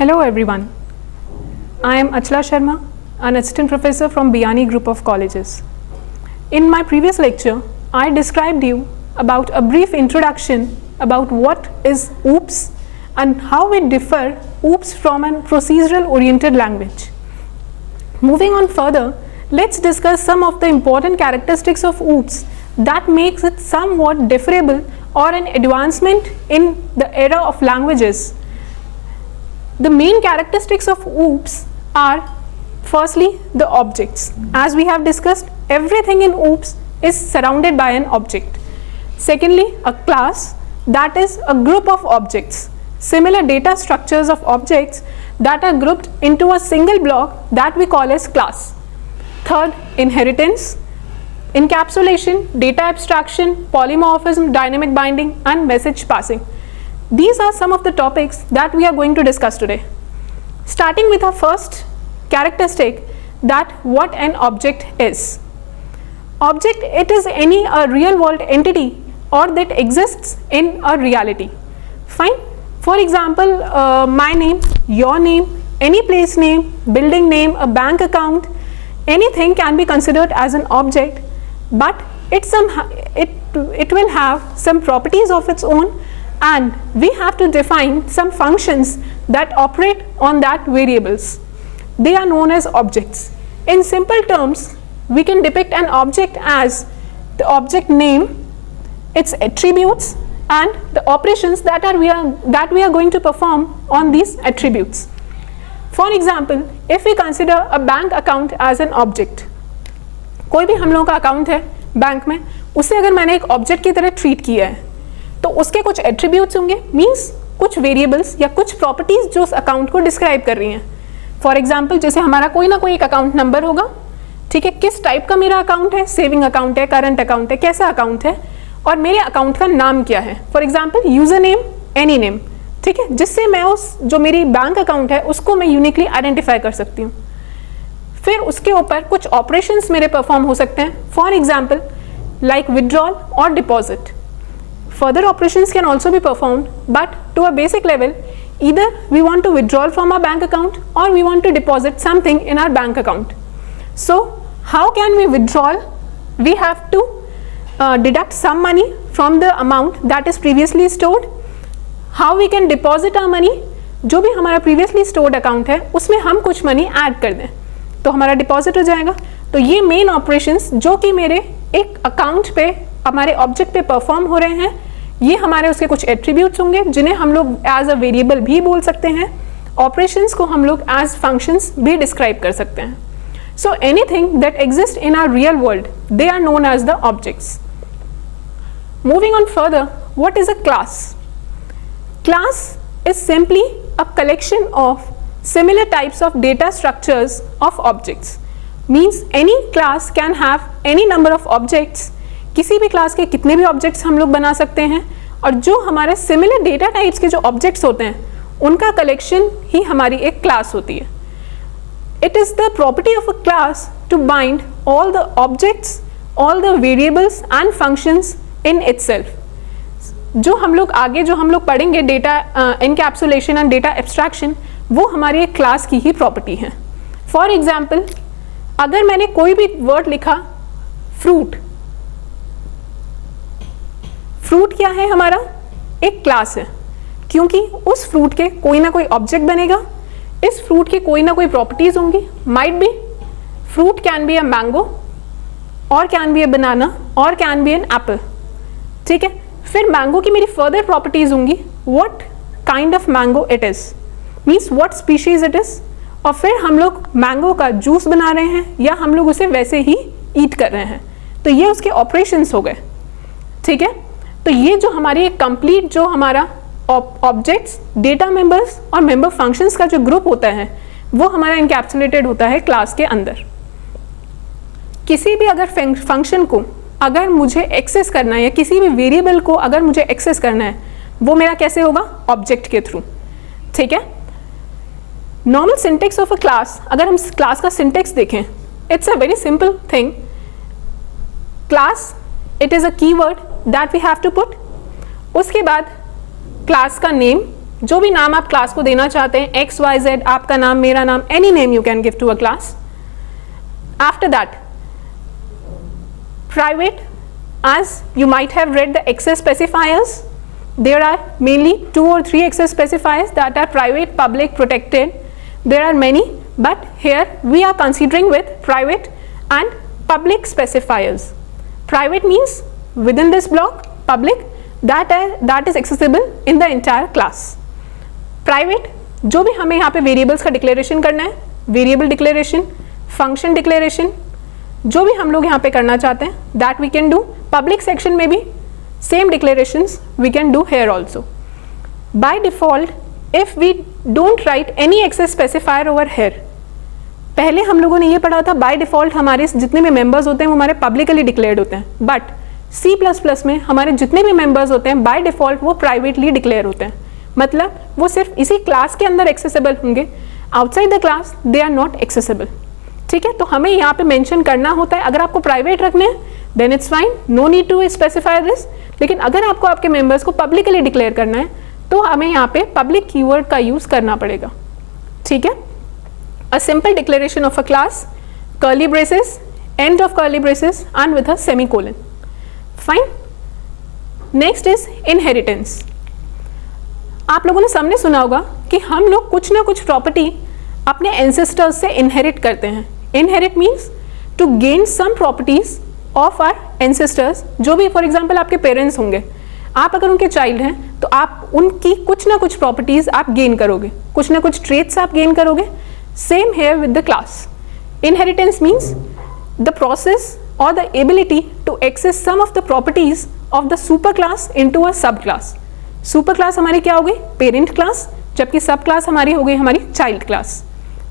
Hello everyone. I am Achla Sharma, an assistant professor from Biyani Group of Colleges. In my previous lecture, I described you about a brief introduction about what is OOPS and how it differ OOPS from a procedural oriented language. Moving on further, let's discuss some of the important characteristics of OOPS that makes it somewhat differable or an advancement in the era of languages. The main characteristics of OOPS are firstly the objects. As we have discussed, everything in OOPS is surrounded by an object. Secondly, a class, that is a group of objects, similar data structures of objects that are grouped into a single block that we call as class. Third, inheritance, encapsulation, data abstraction, polymorphism, dynamic binding, and message passing. These are some of the topics that we are going to discuss today. Starting with our first characteristic, that what an object is. Object, it is any real world entity or that exists in a reality. Fine. For example, my name, your name, any place name, building name, a bank account, anything can be considered as an object, but it will have some properties of its own, and we have to define some functions that operate on that variables. They are known as objects. In simple terms, we can depict an object as the object name, its attributes, and the operations that we are going to perform on these attributes. For example, if we consider a bank account as an object, कोई भी हम लोगों का account है bank में, उसे अगर मैंने एक ऑब्जेक्ट की तरह ट्रीट किया है तो उसके कुछ एट्रीब्यूट्स होंगे, मीन्स कुछ वेरिएबल्स या कुछ प्रॉपर्टीज जो उस अकाउंट को डिस्क्राइब कर रही हैं. फॉर एग्जांपल, जैसे हमारा कोई ना कोई एक अकाउंट नंबर होगा, ठीक है, किस टाइप का मेरा अकाउंट है, सेविंग अकाउंट है, करंट अकाउंट है, कैसा अकाउंट है, और मेरे अकाउंट का नाम क्या है. For example, user name, any name, ठीक है, जिससे मैं उस जो मेरी बैंक अकाउंट है उसको मैं यूनिकली आइडेंटिफाई कर सकती हूँ. फिर उसके ऊपर कुछ ऑपरेशंस मेरे परफॉर्म हो सकते हैं. फॉर एग्जाम्पल, लाइक विड्रॉल और deposit. Further operations can also be performed, but to a basic level, either we want to withdraw from our bank account or we want to deposit something in our bank account. So how can we withdraw? We have to deduct some money from the amount that is previously stored. How we can deposit our money? जो भी हमारा previously stored account है उसमें हम कुछ money add कर दें तो हमारा deposit हो जाएगा. तो ये main operations जो कि मेरे एक account पे हमारे ऑब्जेक्ट पे परफॉर्म हो रहे हैं, ये हमारे उसके कुछ एट्रीब्यूट्स होंगे जिन्हें हम लोग एज अ वेरिएबल भी बोल सकते हैं. ऑपरेशंस को हम लोग एज फंक्शंस भी डिस्क्राइब कर सकते हैं. So anything that exist in our real world, they are known as the objects. Moving on further, what is a class? Class is simply a collection of similar types of data structures of objects. Means any class can have any number of objects. किसी भी class के कितने भी objects हम लोग बना सकते हैं, और जो हमारे सिमिलर डेटा टाइप्स के जो ऑब्जेक्ट्स होते हैं उनका कलेक्शन ही हमारी एक क्लास होती है. It is the property of a class to bind all the objects, all the variables and functions in itself. जो हम लोग पढ़ेंगे data encapsulation and data abstraction, वो हमारी एक क्लास की ही प्रॉपर्टी है. फॉर एग्जाम्पल, अगर मैंने कोई भी वर्ड लिखा फ्रूट, फ्रूट क्या है हमारा? एक क्लास है, क्योंकि उस फ्रूट के कोई ना कोई ऑब्जेक्ट बनेगा, इस फ्रूट की कोई ना कोई प्रॉपर्टीज होंगी. Might be fruit can be a mango और कैन बी अ बनाना और कैन बी एन एप्पल, ठीक है. फिर मैंगो की मेरी फर्दर प्रॉपर्टीज होंगी, what kind of mango it is, means what species it is, और फिर हम लोग मैंगो का जूस बना रहे हैं या हम लोग उसे वैसे ही ईट कर रहे हैं. तो ये उसके ऑपरेशंस हो गए, ठीक है. तो ये जो हमारी एक कंप्लीट जो हमारा ऑब्जेक्ट्स, डेटा मेंबर्स और मेंबर फंक्शंस का जो ग्रुप होता है वो हमारा इनकैप्सुलेटेड होता है क्लास के अंदर. किसी भी अगर फंक्शन को अगर मुझे एक्सेस करना है या किसी भी वेरिएबल को अगर मुझे एक्सेस करना है, वो मेरा कैसे होगा? ऑब्जेक्ट के थ्रू, ठीक है. Normal syntax of a class, अगर हम क्लास का सिंटेक्स देखें, it's a very simple thing. Class, it is a keyword that we have to put. उसके बाद क्लास का नेम, जो भी नाम आप क्लास को देना चाहते हैं, एक्स वाई जेड, आपका नाम, मेरा नाम, any name you can give to a class. After that private, as you might have read the access specifiers, there are mainly 2 or 3 access specifiers that are private, public, protected. There are many, but here we are considering with private and public specifiers. Private means within this block, public that is accessible in the entire class. Private, जो भी हमें यहाँ पे variables का declaration करना है, variable declaration, function declaration, जो भी हम लोग यहाँ पे करना चाहते हैं, that we can do. Public section में भी same declarations we can do here also. By default if we don't write any access specifier over here, पहले हम लोगों ने ये पढ़ा था बाय डिफॉल्ट हमारे जितने भी मेंबर्स होते हैं वो हमारे पब्लिकली डिक्लेयर्ड होते हैं, बट C++ में हमारे जितने भी मेंबर्स होते हैं बाय डिफॉल्ट वो प्राइवेटली डिक्लेयर होते हैं. मतलब वो सिर्फ इसी क्लास के अंदर एक्सेसिबल होंगे, outside the class they are not accessible. ठीक है, तो हमें यहाँ पे मेंशन करना होता है. अगर आपको प्राइवेट रखने हैं then it's fine, no need to specify this. लेकिन अगर आपको आपके मेंबर्स को पब्लिकली डिक्लेयर करना है तो हमें यहाँ पे पब्लिक कीवर्ड का यूज करना पड़ेगा. ठीक है, a simple declaration of a class, curly braces, end of curly braces and with a semicolon. Fine. Next is inheritance. आप लोगों ने सबने सुना होगा कि हम लोग कुछ ना कुछ प्रॉपर्टी अपने एंसेस्टर्स से इनहेरिट करते हैं. Inherit means to gain some properties of our ancestors. जो भी फॉर एग्जांपल आपके पेरेंट्स होंगे, आप अगर उनके चाइल्ड हैं तो आप उनकी कुछ ना कुछ प्रॉपर्टीज आप गेन करोगे, कुछ ना कुछ ट्रेट्स आप गेन करोगे. Same here with the class. Inheritance means the process or the ability to access some of the properties of the super class into a sub class. Super class हमारी क्या हो गई? पेरेंट क्लास, जबकि सब class हमारी हो गई हमारी चाइल्ड क्लास.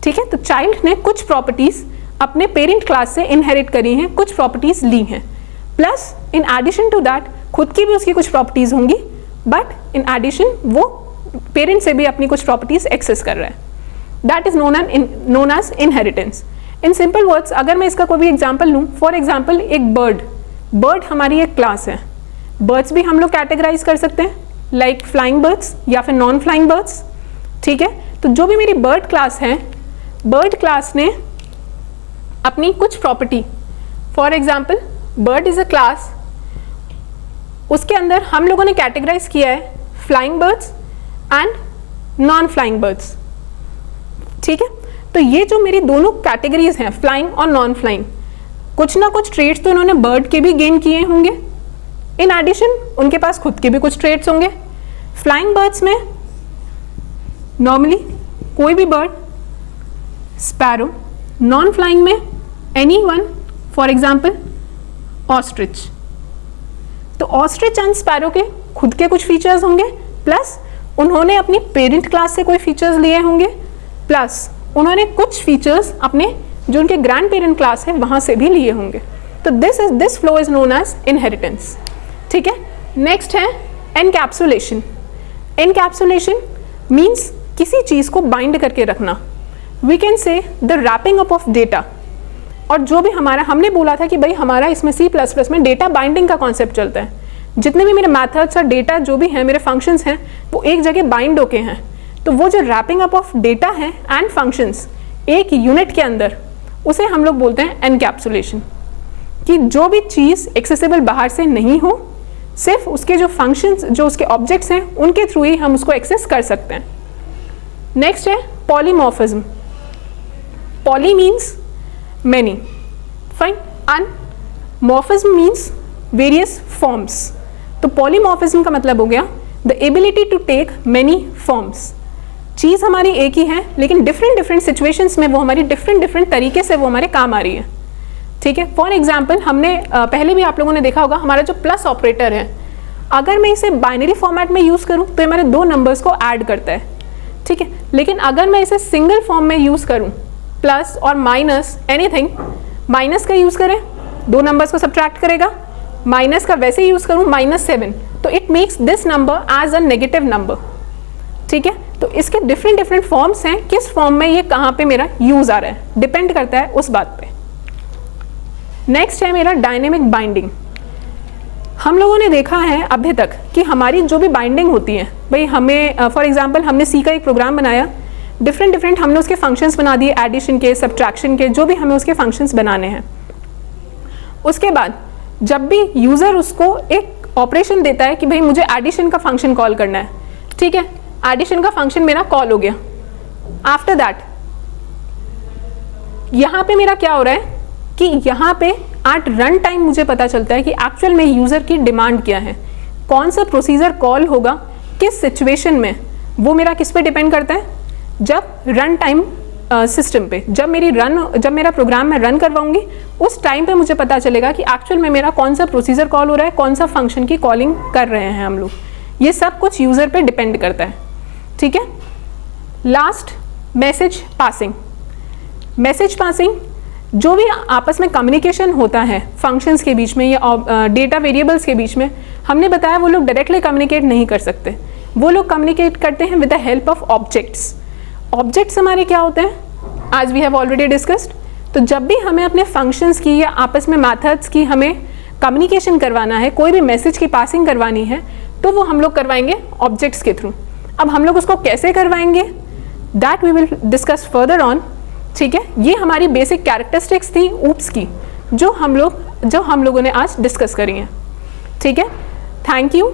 ठीक है, तो चाइल्ड ने कुछ प्रॉपर्टीज अपने पेरेंट क्लास से इनहेरिट करी हैं, कुछ प्रॉपर्टीज ली हैं, plus in addition to that खुद की भी उसकी कुछ प्रॉपर्टीज होंगी, बट इन एडिशन वो पेरेंट से भी अपनी कुछ प्रॉपर्टीज एक्सेस कर रहा है. That is known as inheritance. In simple words, अगर मैं इसका कोई भी एग्जाम्पल लूँ, फॉर एग्जाम्पल एक बर्ड हमारी एक क्लास है. बर्ड्स भी हम लोग कैटेगराइज कर सकते हैं, लाइक फ्लाइंग बर्ड्स या फिर नॉन फ्लाइंग बर्ड्स. ठीक है, तो जो भी मेरी बर्ड क्लास है, बर्ड क्लास ने अपनी कुछ property, for example bird is a class, उसके अंदर हम लोगों ने कैटेगराइज किया है flying birds and non flying birds. ठीक है, तो ये जो मेरी दोनों कैटेगरीज हैं, फ्लाइंग और नॉन फ्लाइंग, कुछ ना कुछ ट्रेड्स तो इन्होंने बर्ड के भी गेन किए होंगे. इन एडिशन उनके पास खुद के भी कुछ ट्रेड्स होंगे. फ्लाइंग बर्ड्स में नॉर्मली कोई भी बर्ड, स्पैरो. नॉन फ्लाइंग में any one, for example ostrich. तो ऑस्ट्रिच एंड स्पैरो के खुद के कुछ फीचर्स होंगे, प्लस उन्होंने अपनी पेरेंट क्लास से कोई फीचर्स लिए होंगे, प्लस उन्होंने कुछ फीचर्स अपने जो उनके ग्रैंड पेरेंट क्लास है वहां से भी लिए होंगे. तो this flow is known as inheritance. ठीक है, नेक्स्ट है एनकैप्सुलेशन. एनकैप्सुलेशन मीन्स किसी चीज को बाइंड करके रखना. We can say the wrapping up of data. और जो भी हमारा, हमने बोला था कि भाई हमारा इसमें C++ में डेटा बाइंडिंग का कॉन्सेप्ट चलता है. जितने भी मेरे मैथड्स और डेटा जो भी हैं, मेरे फंक्शंस हैं, वो एक जगह बाइंड होके हैं. तो वो जो रैपिंग अप ऑफ डेटा है एंड फंक्शंस एक यूनिट के अंदर, उसे हम लोग बोलते हैं एनकैप्सुलेशन. कि जो भी चीज़ एक्सेसिबल बाहर से नहीं हो, सिर्फ उसके जो फंक्शंस, जो उसके ऑब्जेक्ट्स हैं, उनके थ्रू ही हम उसको एक्सेस कर सकते हैं. नेक्स्ट है polymorphism. Poly means many, fine, and morphism means various forms. तो पॉलीमॉर्फिज्म का मतलब हो गया the ability to take many forms. चीज़ हमारी एक ही है, लेकिन डिफरेंट सिचुएशंस में वो हमारी डिफरेंट तरीके से वो हमारे काम आ रही है. ठीक है, फॉर एग्जाम्पल हमने पहले भी आप लोगों ने देखा होगा, हमारा जो प्लस ऑपरेटर है, अगर मैं इसे बाइनरी फॉर्मेट में यूज़ करूँ तो हमारे दो नंबर्स को ऐड करता है. ठीक है, लेकिन अगर मैं इसे सिंगल फॉर्म में यूज़ करूँ, प्लस और माइनस एनीथिंग, माइनस का यूज़ करें, दो नंबर्स को सब्ट्रैक्ट करेगा, माइनस का वैसे यूज़ करूँ -7, तो it makes this number as a negative number. ठीक है, तो इसके डिफरेंट फॉर्म्स हैं, किस फॉर्म में ये कहाँ पे मेरा यूज आ रहा है डिपेंड करता है उस बात पे. नेक्स्ट है मेरा डायनेमिक बाइंडिंग. हम लोगों ने देखा है अभी तक कि हमारी जो भी बाइंडिंग होती है, भाई हमें फॉर एग्जांपल हमने सी का एक प्रोग्राम बनाया, डिफरेंट हमने उसके फंक्शंस बना दिए, एडिशन के, सब्ट्रैक्शन के, जो भी हमें उसके फंक्शंस बनाने हैं। उसके बाद जब भी यूज़र उसको एक ऑपरेशन देता है कि भाई मुझे एडिशन का फंक्शन कॉल करना है, ठीक है, एडिशन का फंक्शन मेरा कॉल हो गया। आफ्टर दैट यहाँ पे मेरा क्या हो रहा है कि यहाँ पे एट रन टाइम मुझे पता चलता है कि एक्चुअल में यूज़र की डिमांड क्या है, कौन सा प्रोसीजर कॉल होगा, किस सिचुएशन में, वो मेरा किस पे डिपेंड करता है, जब रन टाइम सिस्टम पे, जब मेरा प्रोग्राम मैं रन करवाऊंगी उस टाइम पे मुझे पता चलेगा कि एक्चुअल में मेरा कौन सा प्रोसीजर कॉल हो रहा है, कौन सा फंक्शन की कॉलिंग कर रहे हैं हम लोग। ये सब कुछ यूज़र पे डिपेंड करता है, ठीक है। Last, message passing. Message passing जो भी आपस में कम्युनिकेशन होता है फंक्शंस के बीच में या डेटा वेरिएबल्स के बीच में, हमने बताया वो लोग डायरेक्टली कम्युनिकेट नहीं कर सकते, वो लोग कम्युनिकेट करते हैं with the help of objects. Objects हमारे क्या होते हैं, आज वी हैव ऑलरेडी डिस्कस्ड। तो जब भी हमें अपने फंक्शंस की या आपस में मेथड्स की हमें कम्युनिकेशन करवाना है, कोई भी मैसेज की पासिंग करवानी है, तो वो हम लोग करवाएंगे ऑब्जेक्ट्स के थ्रू। अब हम लोग उसको कैसे करवाएंगे, that we will discuss further on, ठीक है। ये हमारी बेसिक कैरेक्टरिस्टिक्स थी ऊप्स की, जो हम लोगों ने आज डिस्कस करी हैं, ठीक है। Thank you.